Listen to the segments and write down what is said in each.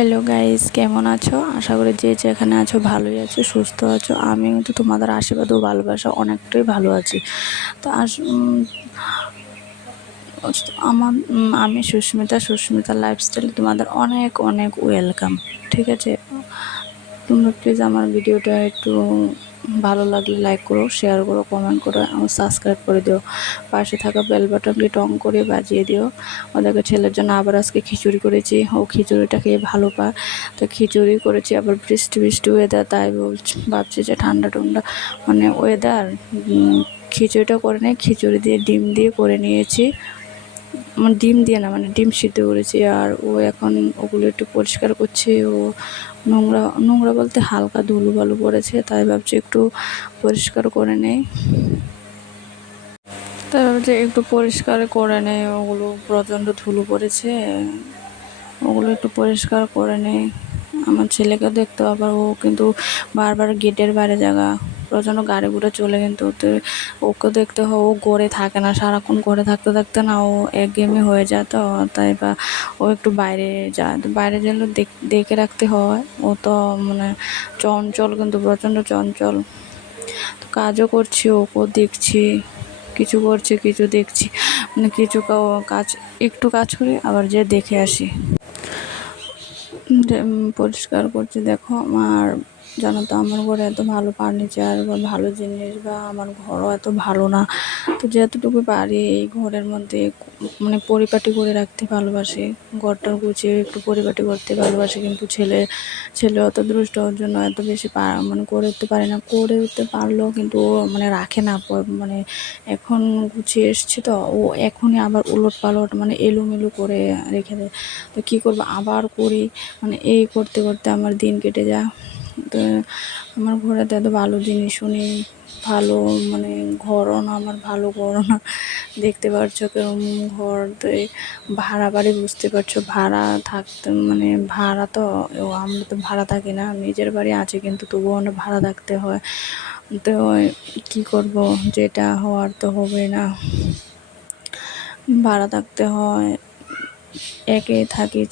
Hello guys, কেমন আছো? আশা করি যে যেখানে আছো ভালোই আছো, সুস্থ আছো। আমি কিন্তু তোমাদের আশীর্বাদ ও ভালোবাসা অনেকটাই ভালো আছি। তো আমি সুস্মিতা লাইফস্টাইল তোমাদের অনেক অনেক ওয়েলকাম। ঠিক আছে, তোমরা প্লিজ আমার ভিডিওটা একটু ভালো লাগলে লাইক করো, শেয়ার করো, কমেন্ট করো, আমার সাবস্ক্রাইব করে দিও। পাশে থাকা বেল বাটনটি টং করে বাজিয়ে দিও। ওদেরকে ছেলের জন্য আবার আজকে খিচুড়ি করেছি, ও খিচুড়িটা খেয়ে ভালো পায়। তো খিচুড়ি করেছি, আবার বৃষ্টি বৃষ্টি ওয়েদার, তাই ভাবছি যে ঠান্ডা ঠান্ডা মানে ওয়েদার, খিচুড়িটা করে নিই। খিচুড়ি দিয়ে ডিম দিয়ে করে নিয়েছি, মানে ডিম দিয়ে না, মানে ডিম সিদ্ধ করেছি। আর ও এখন ওগুলো একটু পরিষ্কার করছে। ও নোংরা নোংরা বলতে হালকা ধুলো বালু পড়েছে, তাই ভাবছি একটু পরিষ্কার করে নেই। তাই ভাবছি একটু পরিষ্কার করে নেই, ওগুলো প্রচণ্ড ধুলো পড়েছে, ওগুলো একটু পরিষ্কার করে নেই। আমার ছেলেকে দেখতে, আবার ও কিন্তু বারবার গেটের বাইরে জায়গা প্রচণ্ড গাড়ি ঘুরে চলে, কিন্তু ওকে দেখতে হয়। ও গড়ে থাকে না, সারাক্ষণ গড়ে থাকতে থাকতে না ও একঘেয়েমি হয়ে যায়। তো তাই বা ও একটু বাইরে যায়, তো বাইরে গেলে দেখে রাখতে হয়। ও তো মানে চঞ্চল, কিন্তু প্রচণ্ড চঞ্চল। তো কাজও করছি, ওকেও দেখছি, কিছু করছে কিছু দেখছি, মানে কিছু কাজ একটু কাজ করি আবার যে দেখে আসি। পরিষ্কার করছি। দেখো, আমার জানো তো আমার ঘরে এত ভালো ফার্নিচার বা ভালো জিনিস, বা আমার ঘরও এত ভালো না। তো যতটুকু পারি এই ঘরের মধ্যে মানে পরিপাটি করে রাখতে ভালোবাসি, ঘরটার গুছিয়ে একটু পরিপাটি করতে ভালোবাসি। কিন্তু ছেলে অত দুষ্ট, ওর জন্য এত বেশি মানে করে উঠতে পারে না। করে উঠতে পারলেও কিন্তু ও মানে রাখে না, মানে এখন গুছিয়ে এসছি তো ও এখনই আবার উলট পালট মানে এলোমেলো করে রেখে দেয়। তো কী করবো, আবার করি, মানে এই করতে করতে আমার দিন কেটে যায়। তো আমার ঘরেতে এত ভালো জিনিসও নেই, ভালো মানে ঘরও না, আমার ভালো ঘরও না। দেখতে পাচ্ছ কেরম ঘর, তো ভাড়া বাড়ি, বুঝতে পারছো ভাড়া থাকতে মানে ভাড়া তো, আমরা তো ভাড়া থাকি না, নিজের বাড়ি আছে কিন্তু তবুও অনেক ভাড়া থাকতে হয়। তো কী করব, যেটা হওয়ার তো হবে না, ভাড়া থাকতে হয়। একে থাকি,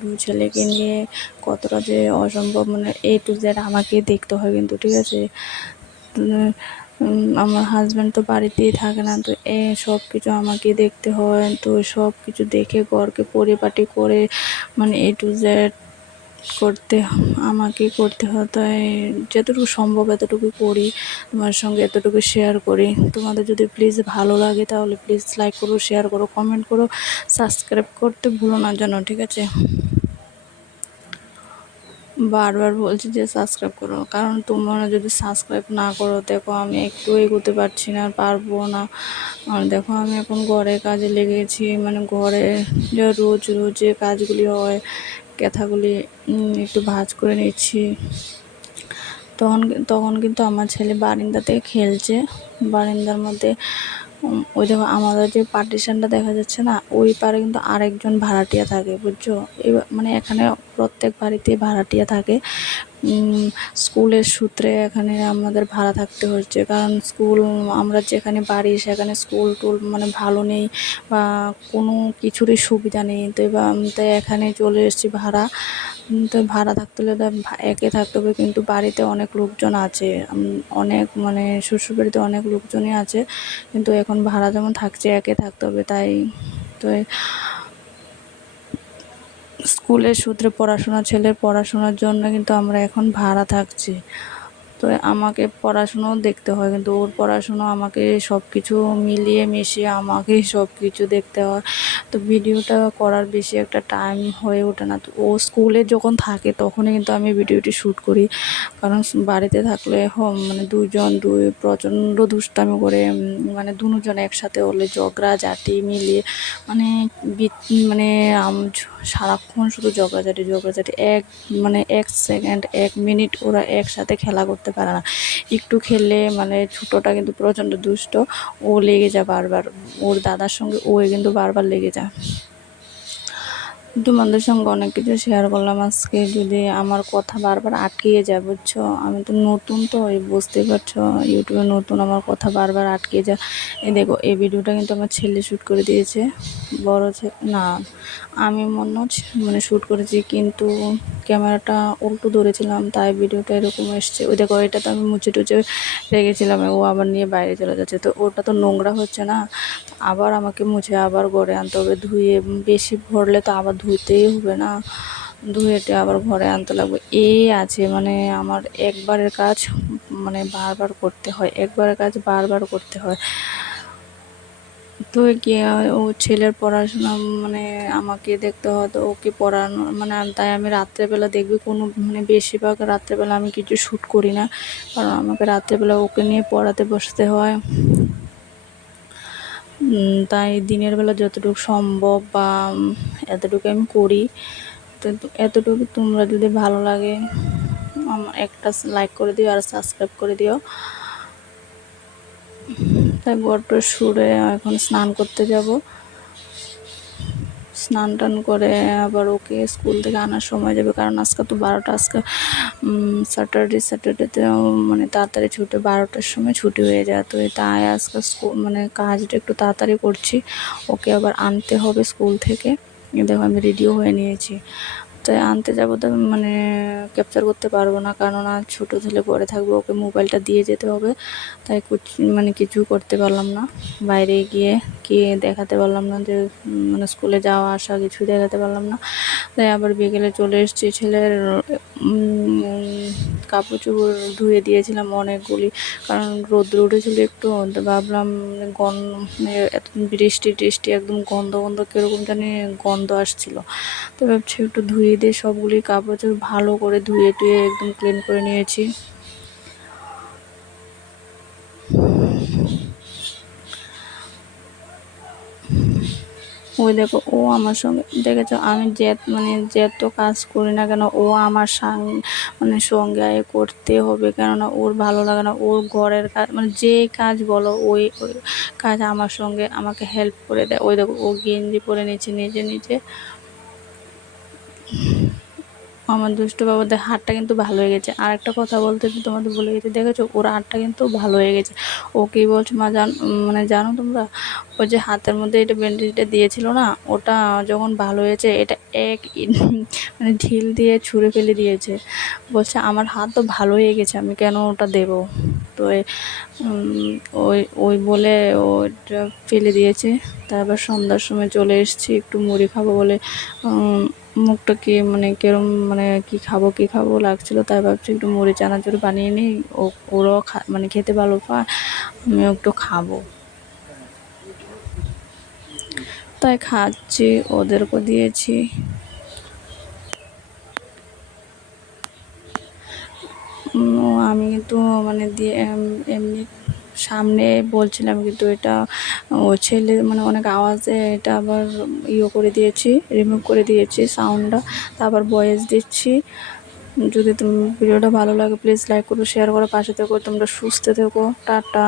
দু ছেলেকে নিয়ে কতটা যে অসম্ভব, মানে A to Z আমাকে দেখতে হয় কিন্তু, ঠিক আছে। আমার হাজব্যান্ড তো বাড়িতেই থাকে না, তো সব কিছু আমাকে দেখতে হয়। তো সব কিছু দেখে ঘরকে পরিপাটি করে মানে A to Z করতে আমাকে করতে হয়। তাই যতটুকু সম্ভব এতটুকু করি, তোমার সঙ্গে এতটুকু শেয়ার করি। তোমাদের যদি প্লিজ ভালো লাগে তাহলে প্লিজ লাইক করো, শেয়ার করো, কমেন্ট করো, সাবস্ক্রাইব করতে ভুলো না যেন, ঠিক আছে। বারবার বলছি যে সাবস্ক্রাইব করো, কারণ তোমরা যদি সাবস্ক্রাইব না করো, দেখো আমি একটু এগোতে পারছি না, পারবো না। আর দেখো আমি এখন ঘরের কাজে লেগেছি, মানে ঘরে যে রোজ রোজ যে কাজগুলি হয়, কাঁথাগুলি একটু ভাঁজ করে নিচ্ছি। তখন তখন কিন্তু আমার ছেলে বারান্দাতে খেলছে, বারান্দার মধ্যে। ওই দেখো আমাদের যে পার্টিশনটা দেখা যাচ্ছে না, ওই পারে কিন্তু আরেকজন ভাড়াটিয়া থাকে, বুঝছো। এবার মানে এখানে প্রত্যেক বাড়িতে ভাড়াটিয়া থাকে। স্কুলের সূত্রে এখানে আমাদের ভাড়া থাকতে হচ্ছে, কারণ আমরা যেখানে বাড়ি সেখানে স্কুল টুল মানে ভালো নেই, বা কোনো কিছুরই সুবিধা নেই। তো তাই এখানে চলে এসেছি ভাড়া। তো ভাড়া থাকতে হলে একে থাকতে হবে, কিন্তু বাড়িতে অনেক লোকজন আছে, অনেক মানে শ্বশুর বাড়িতে অনেক লোকজনই আছে, কিন্তু এখন ভাড়া যেমন থাকছে একে থাকতে হবে। তাই তো স্কুলের সূত্রে পড়াশোনা, ছেলের পড়াশোনার জন্য কিন্তু আমরা এখন ভাড়া থাকছি। তো আমাকে পড়াশুনোও দেখতে হয়, কিন্তু ওর পড়াশুনো আমাকে সব কিছু মিলিয়ে মিশিয়ে আমাকেই সব কিছু দেখতে হয়। তো ভিডিওটা করার বেশি একটা টাইম হয়ে ওঠে না। তো ও স্কুলে যখন থাকে তখনই কিন্তু আমি ভিডিওটি শ্যুট করি, কারণ বাড়িতে থাকলে মানে প্রচণ্ড দুষ্টামি করে, মানে দুজন একসাথে হলে ঝগড়াঝাটি মিলিয়ে মানে মানে সারাক্ষণ শুধু ঝগড়াঝাটি, মানে 1 সেকেন্ড 1 মিনিট ওরা একসাথে খেলা করতে পারে না। একটু খেললে মানে ছোটোটা কিন্তু প্রচণ্ড দুষ্ট, ও লেগে যায় বারবার, ওর দাদার সঙ্গে ও কিন্তু বারবার লেগে যায়। তোমাদের সঙ্গে অনেক কিছু শেয়ার করলাম আজকে। যদি আমার কথা বারবার আটকিয়ে যায়, বুঝছো, আমি তো নতুন, তো এই বুঝতেই পারছো, ইউটিউবে নতুন, আমার কথা বারবার আটকিয়ে যায়। এই দেখো, এই ভিডিওটা কিন্তু আমার ছেলে শ্যুট করে দিয়েছে, বড় না, আমি মনোজ মানে শ্যুট করেছি, কিন্তু ক্যামেরাটা উল্টো ধরেছিলাম, তাই ভিডিওটা এরকম এসছে। ওই দেখো, এটা তো আমি মুছে টুচে রেখেছিলাম, ও আবার নিয়ে বাইরে চলে যাচ্ছে, তো ওটা তো নোংরা হচ্ছে না, আবার আমাকে মুছে আবার ঘরে আনতে হবে ধুয়ে। বেশি ভরলে তো আবার ধুতেই হবে না, ধুয়েটে আবার ঘরে আনতে লাগবে। এই আছে মানে আমার একবারের কাজ মানে বারবার করতে হয়, একবারের কাজ বারবার করতে হয়। তো কি ও ছেলের পড়াশোনা মানে আমাকে দেখতে হয়, তো ওকে পড়ানো মানে তাই আমি রাত্রেবেলা দেখবি কোনো মানে বেশিরভাগ রাত্রেবেলা আমি কিছু শ্যুট করি না, কারণ আমাকে রাত্রেবেলা ওকে নিয়ে পড়াতে বসতে হয়। তাই দিনের বেলা যতটুকু সম্ভব বা এতটুকু আমি করি। তো এতটুকু তোমরা যদি ভালো লাগে একটা লাইক করে দিও আর সাবস্ক্রাইব করে দিও। তাই বড্ড সুরে এখন স্নান করতে যাব, স্নান টান করে আবার ওকে স্কুল থেকে আনার সময় যাবে, কারণ আজকে তো 12টা, আজকে স্যাটারডেতে মানে তাড়াতাড়ি ছুটি, 12টার সময় ছুটি হয়ে যায়, তো তাই আজকে স্কুল মানে কাজটা একটু তাড়াতাড়ি করছি। ওকে আবার আনতে হবে স্কুল থেকে। দেখো আমি রেডিও হয়ে নিয়েছি, তাই আনতে যাবো, তো মানে ক্যাপচার করতে পারবো না, কারণ আর ছোটো ছেলে পরে থাকবে, ওকে মোবাইলটা দিয়ে যেতে হবে। তাই মানে কিছু করতে পারলাম না, বাইরে গিয়ে কি দেখাতে পারলাম না, যে মানে স্কুলে যাওয়া আসা কিছু দেখাতে পারলাম না। তাই আবার বিকেলে চলে এসেছি। ছেলের কাপড় চোপড় ধুয়ে দিয়েছিলাম অনেকগুলি, কারণ রোদ্র উঠেছিল একটু, তো ভাবলাম মানে এত বৃষ্টি টিষ্টি একদম গন্ধ গন্ধ কীরকম জানি গন্ধ আসছিল, তো ভাবছি একটু ধুয়ে দিয়ে সবগুলি কাপড় চোপড় ভালো করে ধুয়ে টুয়ে একদম ক্লিন করে নিয়েছি। ওই দেখো, ও আমার সঙ্গে দেখেছো, আমি মানে যত কাজ করি না কেন, ও আমার মানে সঙ্গে করতে হবে, কেননা ওর ভালো লাগে না, ওর ঘরের কাজ মানে যে কাজ বলো ওই ওই কাজ আমার সঙ্গে আমাকে হেল্প করে দেয়। ওই দেখো, ও গেঞ্জি পরে নিচ্ছে নিজে নিজে। আমার দুষ্টু বাবুদের হাতটা কিন্তু ভালো হয়ে গেছে। আর একটা কথা বলতে তোমাদের বলে গেছে, দেখেছো ওর হাতটা কিন্তু ভালো হয়ে গেছে। ও কী বলছে মা, মানে জানো তোমরা, ও যে হাতের মধ্যে এটা ব্যান্ডেজটা দিয়েছিল না, ওটা যখন ভালো হয়েছে এটা মানে ঢিল দিয়ে ছুঁড়ে ফেলে দিয়েছে। বলছে আমার হাত তো ভালো হয়ে গেছে, আমি কেন ওটা দেবো। তো ওই ওই বলে ওটা ফেলে দিয়েছে। তারপর সন্ধ্যার সময় চলে এসেছি একটু মুড়ি খাবো বলে, মুখটা কি মানে কিরম মানে কী খাবো লাগছিলো, তাই ভাবছি একটু মুড়ি চানাচুর বানিয়ে নিই। ওরাও মানে খেতে ভালো পায়, আমিও একটু খাবো, তাই খাচ্ছি, ওদেরকে দিয়েছি। আমি কিন্তু মানে দিয়ে এমনি সামনে বলছিলাম, কিন্তু এটা ও ছেলে মানে অনেক আওয়াজে এটা আবার করে দিয়েছি, রিমুভ করে দিয়েছি সাউন্ডটা, তারপর ভয়েস দিচ্ছি। যদি তুমি ভিডিওটা ভালো লাগে প্লিজ লাইক করো, শেয়ার করো, পাশে থেকো, তোমরা সুস্থ থেকো, টাটা।